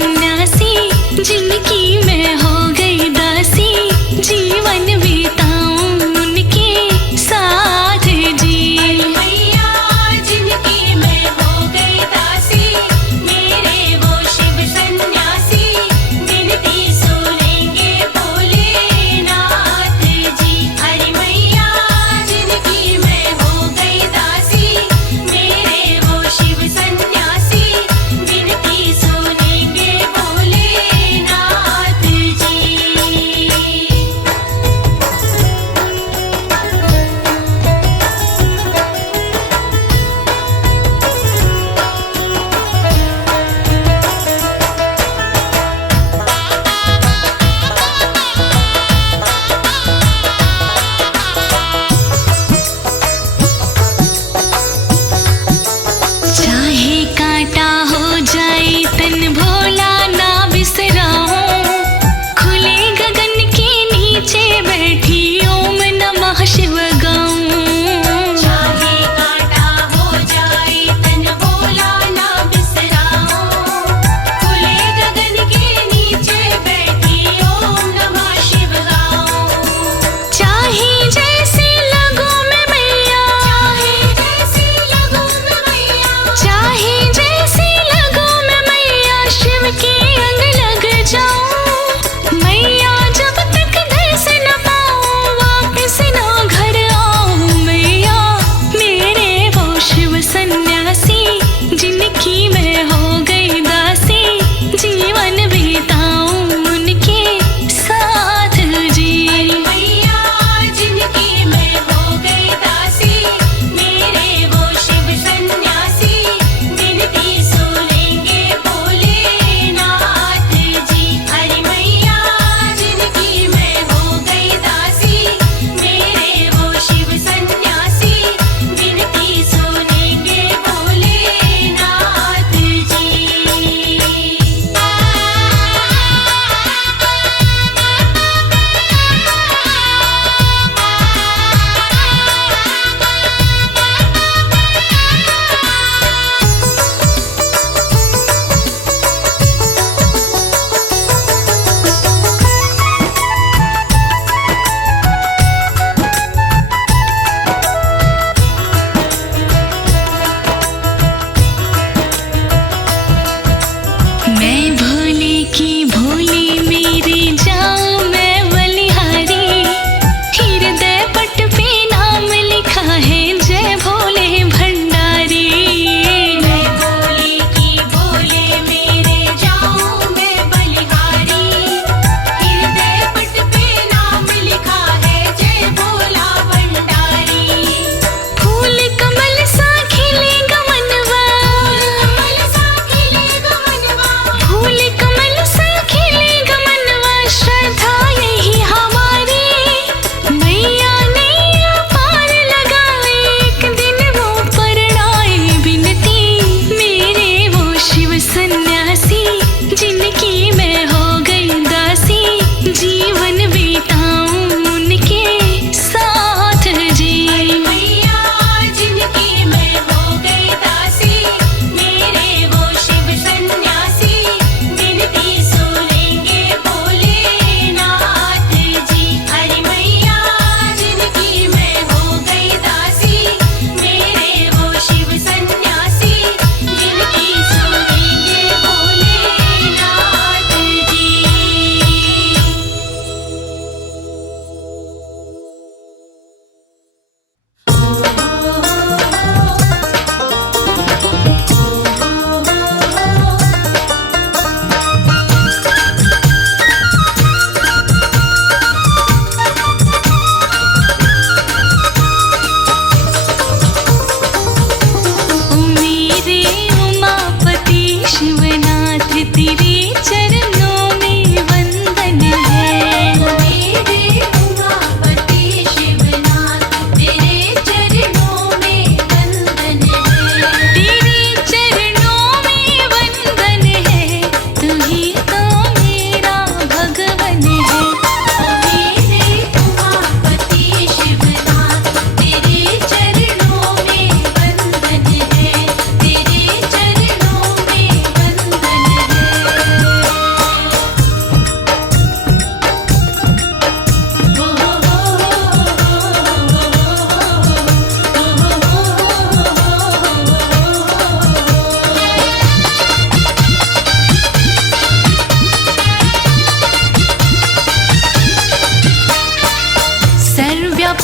सन्यासी, जिनकी मैं हो गई दासी, जीवन बिताऊं उनके साथ जी। मैया जिनकी मैं हो गई दासी, मेरे वो शिव सन्यासी, विनती सुनेंगे भोलेनाथ जी। अरे मैया जिनकी मैं हो गई दासी, मेरे वो शिव सन्यासी, विनती सुनेंगे भोलेनाथ जी।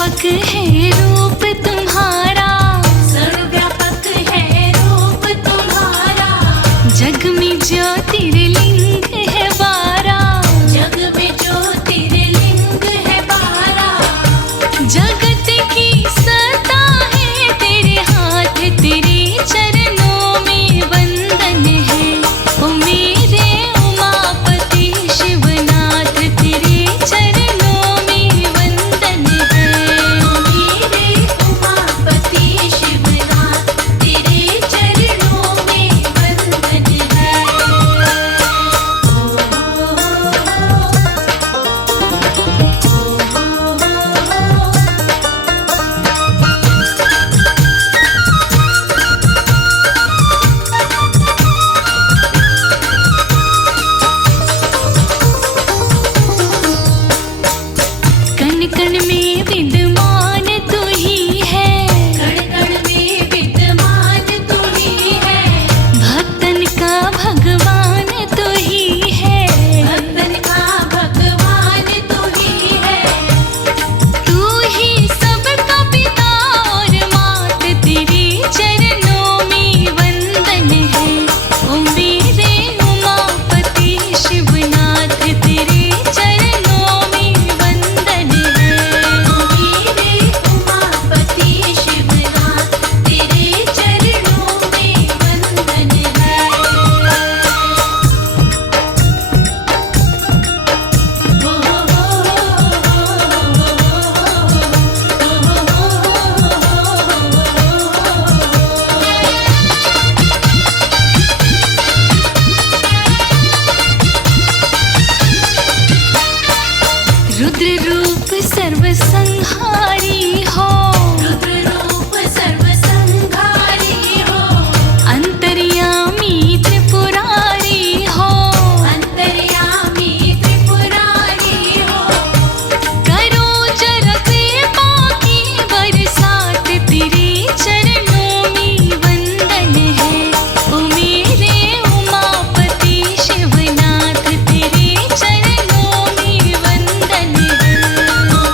सर्वव्यापक है रूप तुम्हारा, सर्वव्यापक है रूप तुम्हारा। जग में ज्योतिर्लिंग है 12, जग में ज्योतिर्लिंग है 12। जगत की सत्ता है तेरे हाथ, तेरे चरणों में वंदन है। ओ मेरे उमापति शिवनाथ, तेरे चरणों में वंदन है। मेरे उमापति शिवनाथ, तेरे चरणों में वंदन है। कण कण में विद्यमान तू ही है, कण कण में विद्यमान तू ही है। भक्तन का भगवान तू ही है। भक्तन का भगवान तू ही है। तू ही सबका पिता और मात, तेरे चरणों में वंदन है। ओ मेरे उमापति शिवनाथ, तेरे चरणों में वंदन है। मेरे उमापति शिवनाथ, तेरे चरणों में वंदन है। रुद्र रूप सर्वसंहारी हो, रुद्र रूप सर्वसंहारी हो। अंतर्यामी त्रिपुरारी हो। अंतर्यामी त्रिपुरारी हो। करो जरा कृपा की बरसात, तेरे चरणों में वंदन है। ओ मेरे उमापति शिवनाथ, तेरे चरणों में वंदन है।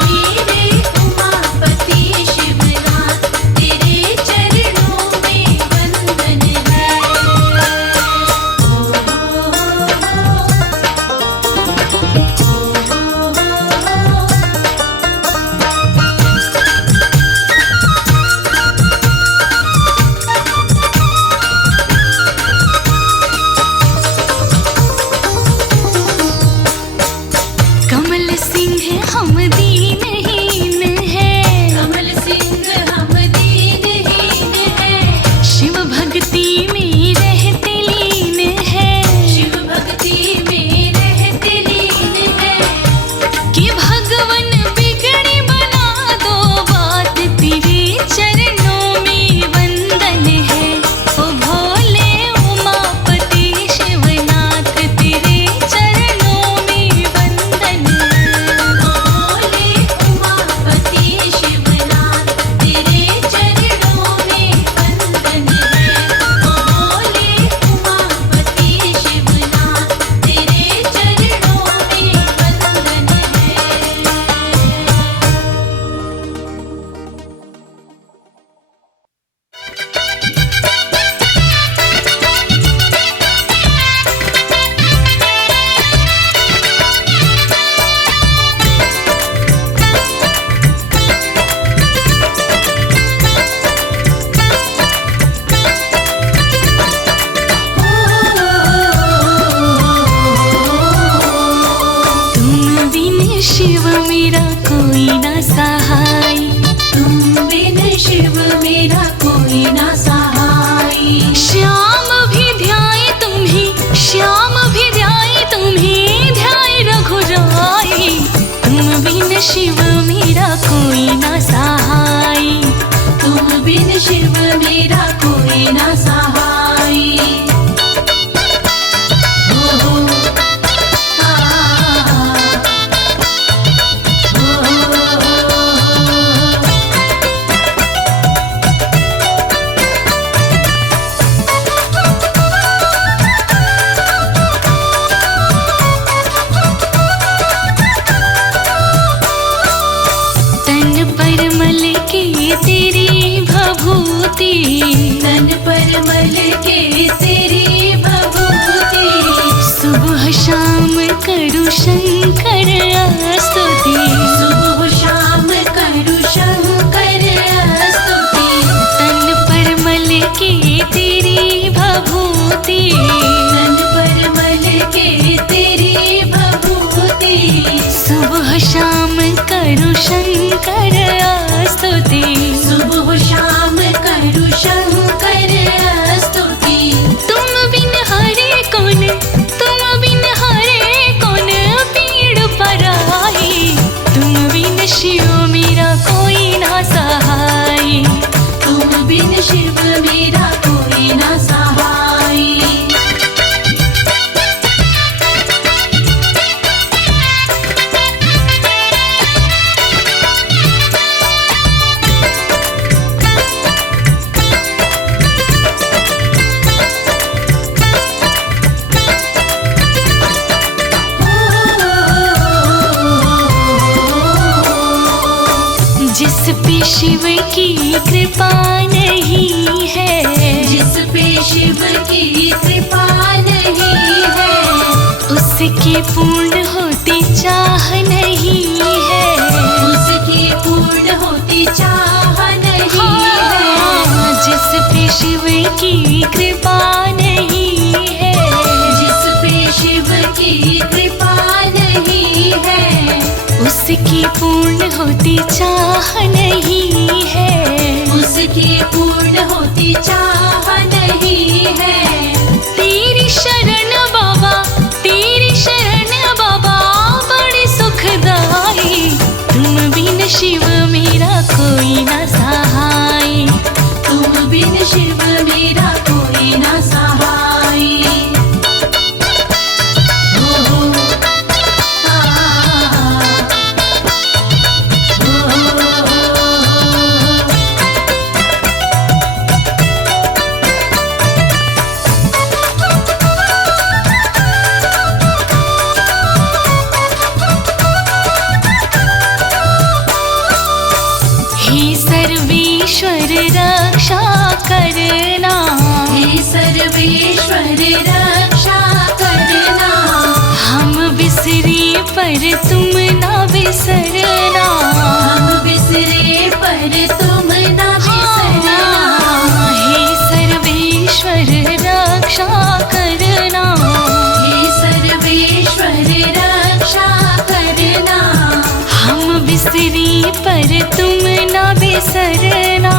मेरे उमापति शिवनाथ, तेरे चरणों में वंदन है। कमल सिंह हम दीनहीन है, कमल सिंह हम दीनहीन है। शिव भक्ति में रहते लीन है। शिव भक्ति में रहते लीन है। कि भगवन बिगड़ी बना दो बात, तेरे चरणों में वंदन है। ओ भोले उमापति शिवनाथ, तेरे चरणों में वंदन है। भोले उमापति शिवनाथ, तेरे चरणों में वंदन है। भोले उमापति शिवनाथ, तेरे चरणों में वंदन तुम बिन शिव मेरा कोई ना सहाय, तुम बिन शिव मेरा कोई ना सहाय। श्याम भी ध्याए तुम्हें, श्याम भी ध्याए तुम्हें, ध्याए रघुराई। तुम बिन शिव मेरा कोई ना सहाय, तुम बिन शिव मेरा कोई ना सहाय। हो आ, हो शंकर स्तुति। सुबह शाम करूं शंकर स्तुति। तन पर मल के तेरी भभूति। तन पर मल के तेरी भभूति। सुबह शाम करूं शंकर स्तुति। सुबह शाम करूं शंकर स्तुति। तुम बिन हरे कौन, तुम बिन हरे कौन पीड़ पराई। तुम बिन शिव मेरा कोई ना सहाय। तुम बिन शिव मेरा कोई ना सहाय। जिस पे शिव की कृपा नहीं है, जिस पे शिव की कृपा नहीं है, उसकी पूर्ण होती चाह नहीं है। उसकी पूर्ण होती चाह नहीं है। जिस पे शिव की कृपा नहीं है, जिस पे शिव की कृपा नहीं है, उसकी पूर्ण होती चाह नहीं है। उसकी पूर्ण होती चाह नहीं है। तेरी शरण बाबा, तेरी शरण बाबा बड़ी सुखदाई। तुम बिन शिव मेरा कोई ना सहाय। तुम बिन शिव मेरा कोई ना सहाय। हो आ हो। हे सर्वेश्वर रक्षा करना। हे सर्वेश्वर रक्षा करना। हम बिसरे पर तुम ना बिसरना। हम बिसरे पर तुम ना बिसरना। हे सर्वेश्वर रक्षा करना। हे सर्वेश्वर रक्षा करना। हम बिसरे पर तुम ना बिसरना।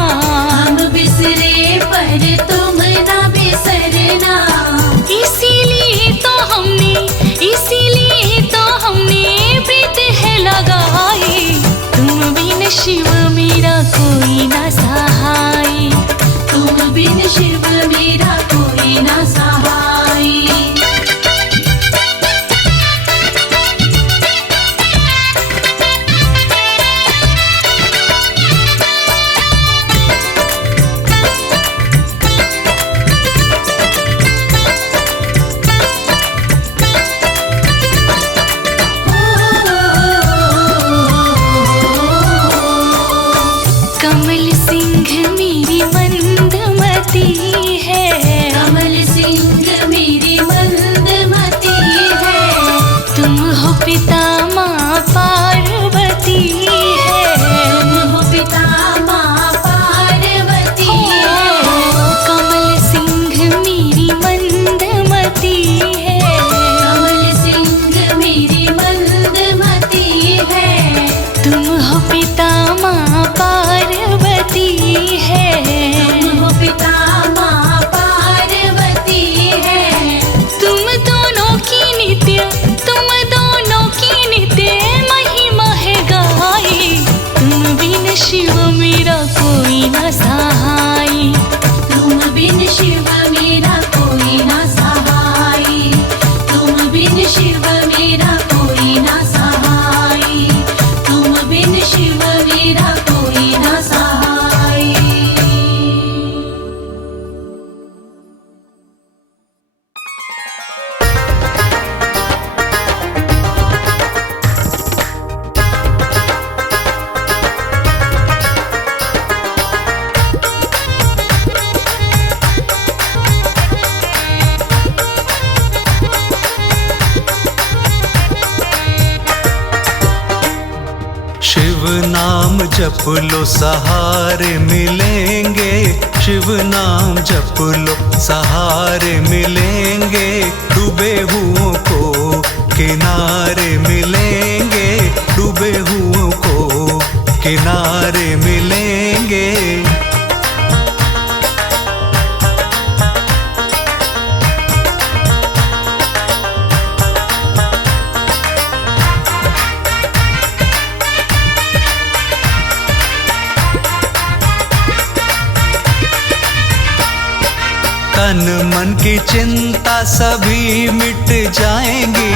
हम बिसरे पर तुम ना बिसरना। इसीलिए तो हमने, इसीलिए तो हमने प्रीत है लगाई। तुम बिन शिव मेरा कोई ना सहाय। तुम बिन शिव मेरा कोई ना सहाय। कमल सिंह मेरी मंदमती है। कमल सिंह मेरी मंदमती है। तुम हो पिता माँ पार्वती है। तुम हो पिता माँ पार्वती है। कमल सिंह मेरी मंदमती है। कमल सिंह मेरी मंदमती है। तुम हो पिता माँ पार्वती है। तुम हो पिता माँ पार्वती है। तुम दोनों की नित्य, तुम दोनों की नित्य शिव नाम जप लो सहारे मिलेंगे, शिव नाम जप लो सहारे मिलेंगे, डूबे हुओं को किनारे मिलेंगे, डूबे हुओं को किनारे मिलेंगे। तन मन की चिंता सभी मिट जाएंगी,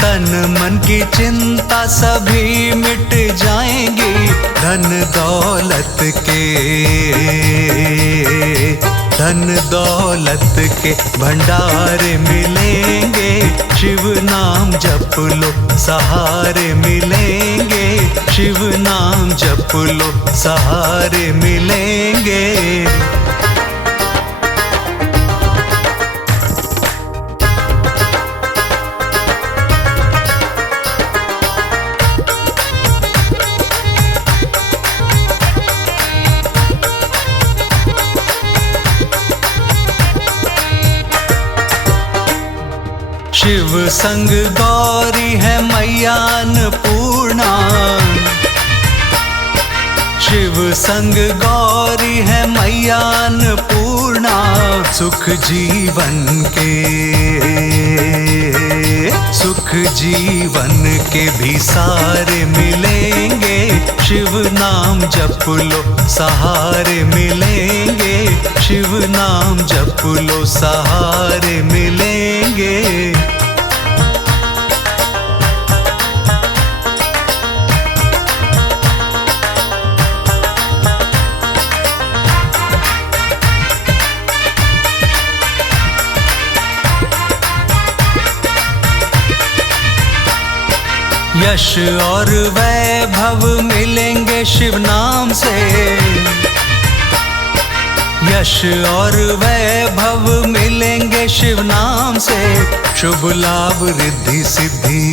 तन मन की चिंता सभी मिट जाएंगी, धन दौलत के भंडारे मिलेंगे, शिव नाम जप लो सहारे मिलेंगे, शिव नाम जप लो सहारे मिलेंगे। शिव संग गौरी है मैया अन्नपूर्णा, शिव संग गौरी है मैया अन्नपूर्णा, सुख जीवन के भी सारे मिलेंगे, शिव नाम जप लो सहारे मिलेंगे, शिव नाम जप लो सहारे मिलेंगे। यश और वैभव मिलेंगे शिव नाम से, यश और वैभव मिलेंगे शिव नाम से, शुभ लाभ रिद्धि सिद्धि,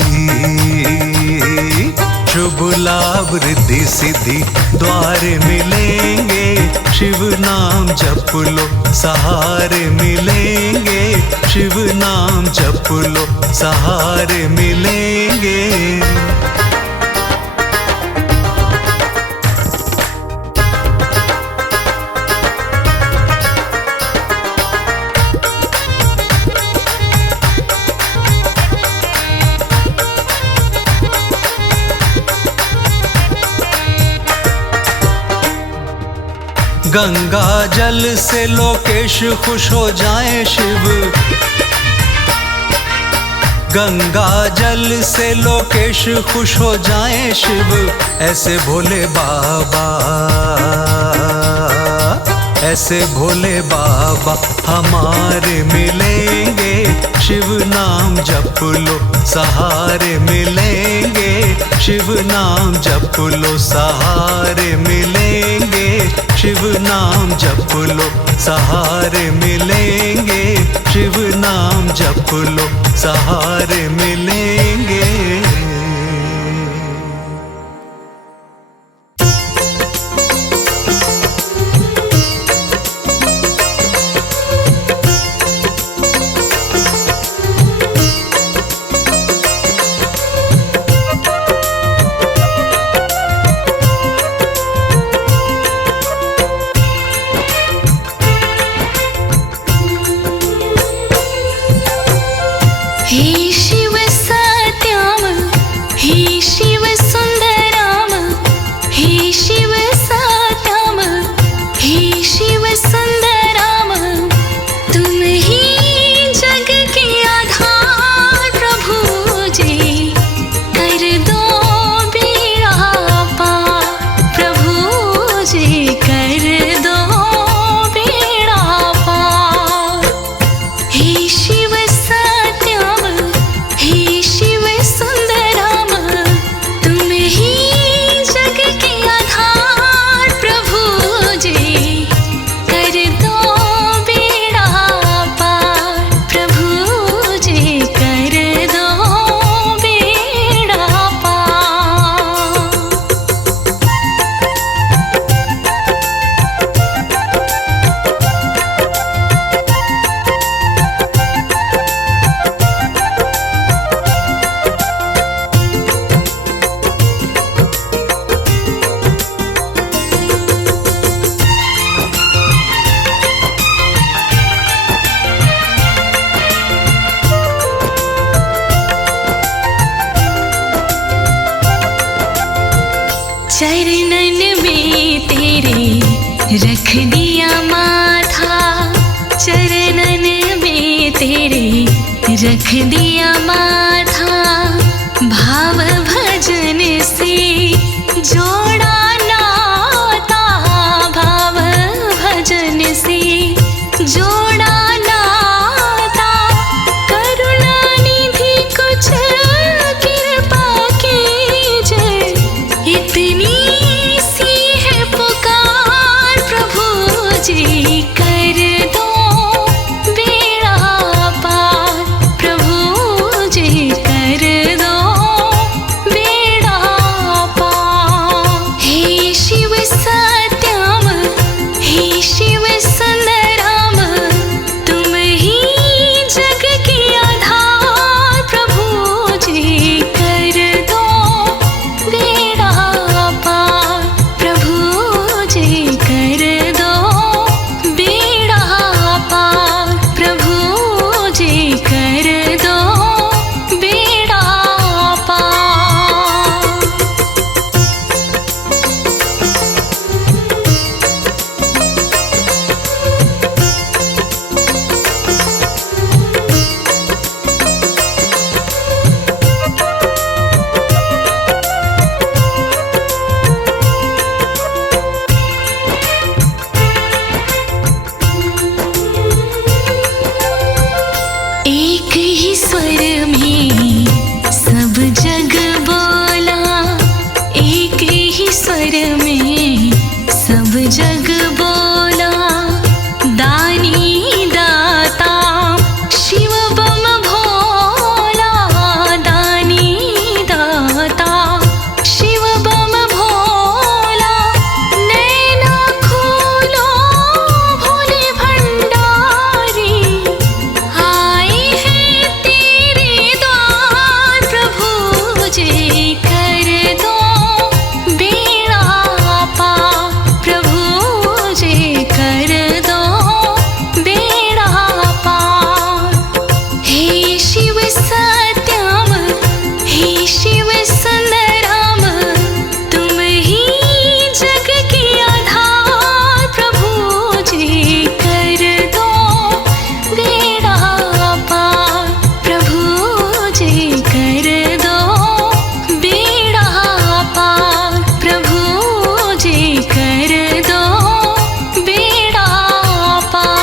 शुभ लाभ रिद्धि सिद्धि द्वारे मिलेंगे, शिव नाम जप लो सहारे मिलेंगे, शिव नाम जप लो सहारे मिलेंगे। गंगा जल से लोकेश खुश हो जाए शिव, गंगा जल से लोकेश खुश हो जाए शिव, ऐसे भोले बाबा, ऐसे भोले बाबा हमारे मिलेंगे, शिव नाम जप लो सहारे मिलेंगे, शिव नाम जप लो सहारे मिलेंगे, शिव नाम जप लो सहारे मिलेंगे, शिव नाम जप लो सहारे मिलेंगे। हे शिव सत्याम, हे शिव सुंदराम, हे शिव सत्याम, हे शिव सुंदराम, तुम ही जग के आधार प्रभु जी, कर दो बेड़ा पार, प्रभु जी कर दो बेड़ा पार। हे शिव सत्याम, चरणन में तेरे रख दिया माथा, चरणन में तेरे रख दिया माथा। भाव भजन से जोड़ा नाता, भाव भजन से जोड़ा नाता। करुणा निधि कुछ कृपा कीजिए, इतनी सी है पुकार प्रभु जी। कर दो बेड़ा पार प्रभु जी, कर दो बेड़ा पार। हे शिव सत्यम, हे शिव सुंदरम, तुम ही जग की आधार प्रभु जी। कर दो बेड़ा पार प्रभु जी, कर दो बेड़ा पार प्रभु जी, कर दो बेड़ा पार। एक ही स्वर में सब जग बोला, एक ही स्वर में सब जग बोला। दानी दाता शिव बम भोला, दानी दाता शिव बम भोला। नैना खोलो भोले भंडारी, आए हैं तेरे द्वार प्रभु जी। कर दो बेड़ा पार प्रभु जी, कर दो बेड़ा पार। हे शिव सत्यम, हे शिव सुंदरम, तुम ही जग की आधार प्रभु जी। कर दो बेड़ा पार प्रभु जी, कर दो बेड़ा पार प्रभु जी, कर दो बेड़ा पार।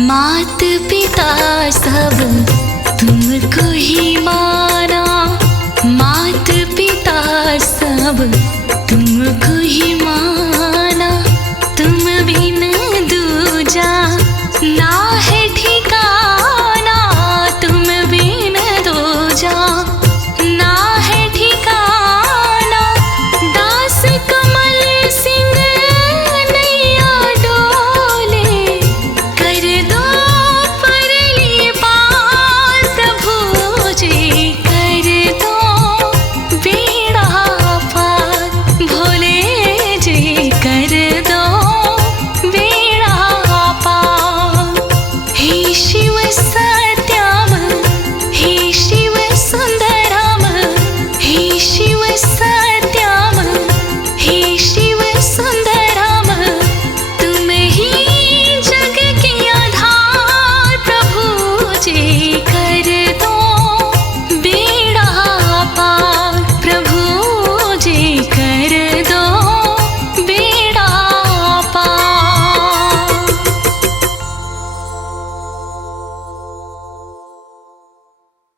मात पिता सब